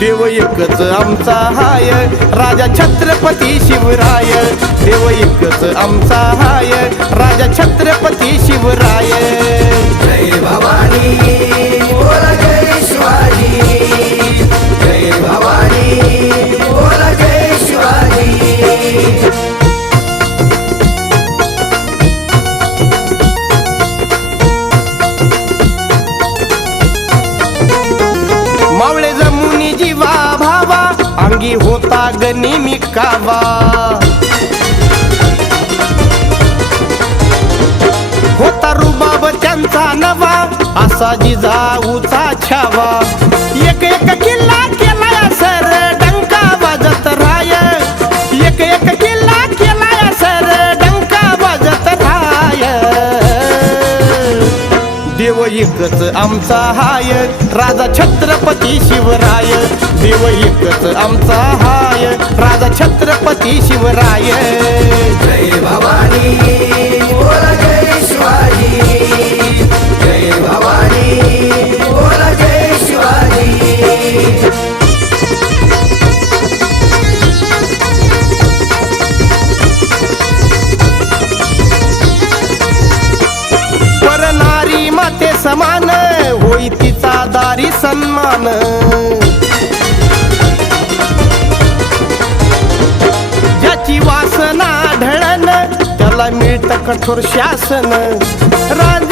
देव एकच आमचा हाय. राजा छत्रपती शिवराय. देव एकच आमचा हाय. राजा छत्रपती शिवराय. जय भवानी. अंगी होता गनिमी कावा होता रुबाब त्यांचा नवा असा जिजाऊचा छावा. एक एक किल्ला एकच आमचा हाय. राजा छत्रपती शिवराय. देव एकच आमचा हाय. राजा छत्रपती शिवराय. जय भवानी बोला जय शिवाजी. जय भवानी. होई तिचा दारी सन्मान. ज्याची वासना ढळण त्याला मिळत कठोर शासन. रांजेगावच्या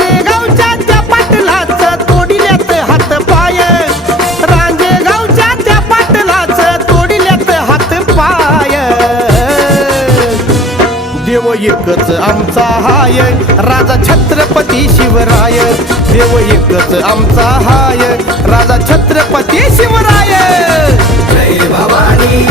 एकच आमचा हाय. राजा छत्रपती शिवराय. देव एकच आमचा हाय. राजा छत्रपती शिवराय. जय भवानी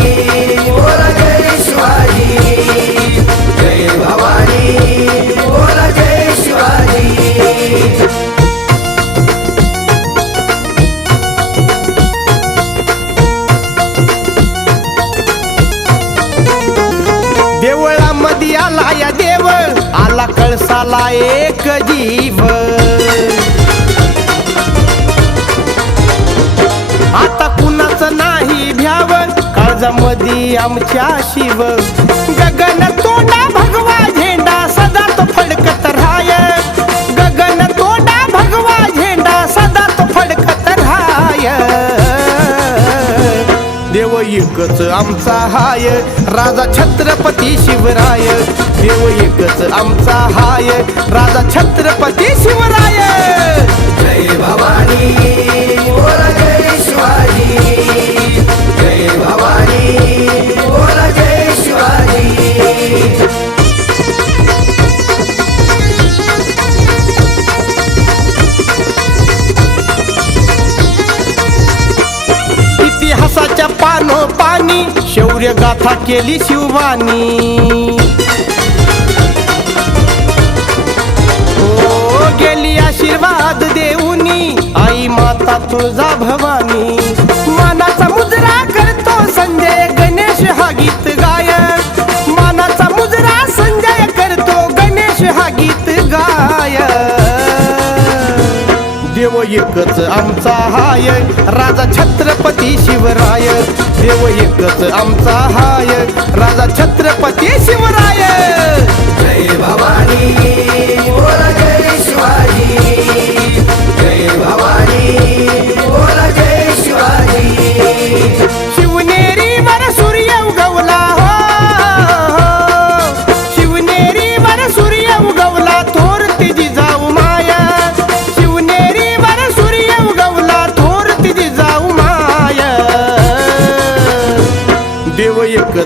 कळसाला एक जीव। आता कुणाचं नाही भ्याव काळजामध्ये आमच्या शिव। देव एकच आमचा हाय. राजा छत्रपती शिवराय. देव एकच आमचा हाय. राजा छत्रपती शिवराय. जय भवानी. शौर्य गाथा केली शिवानी हो गेली आशीर्वाद देऊनी आई माता तुळजा भवानी एकच आमचा हाय. राजा छत्रपती शिवराय. देव एकच आमचा हाय. राजा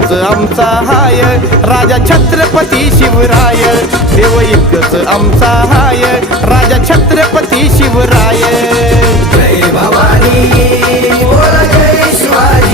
एकच आमचा हाय. राजा छत्रपती शिवराय. देव एकच आमचा हाय. राजा छत्रपती शिवराय. जय भवानी. जय